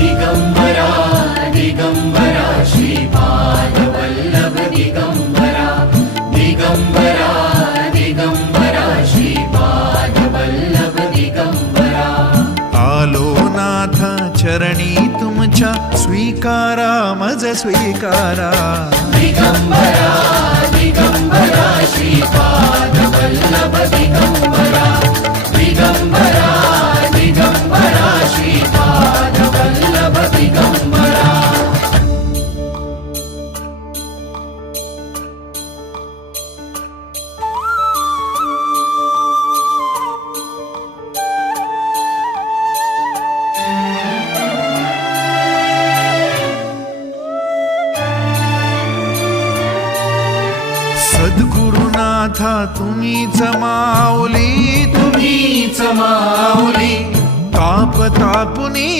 दिगंबरा दिगंबरा श्रीपाद वल्लभ दिगंबरा दिगंबरा दिगंबरा श्रीपाद वल्लभ दिगंबरा आलो नाथ चरणी तुमच्या स्वीकारा मज स्वीकारा दिगंबरा दिगंबरा श्रीपाद वल्लभ दिगंबरा दिगंबरा दिगंबरा श्रीपाद वल्लभ दिगंबरा सद्गुरुनाथा तुम्हीच माऊली तुम्हीच माऊली ताप तापुनी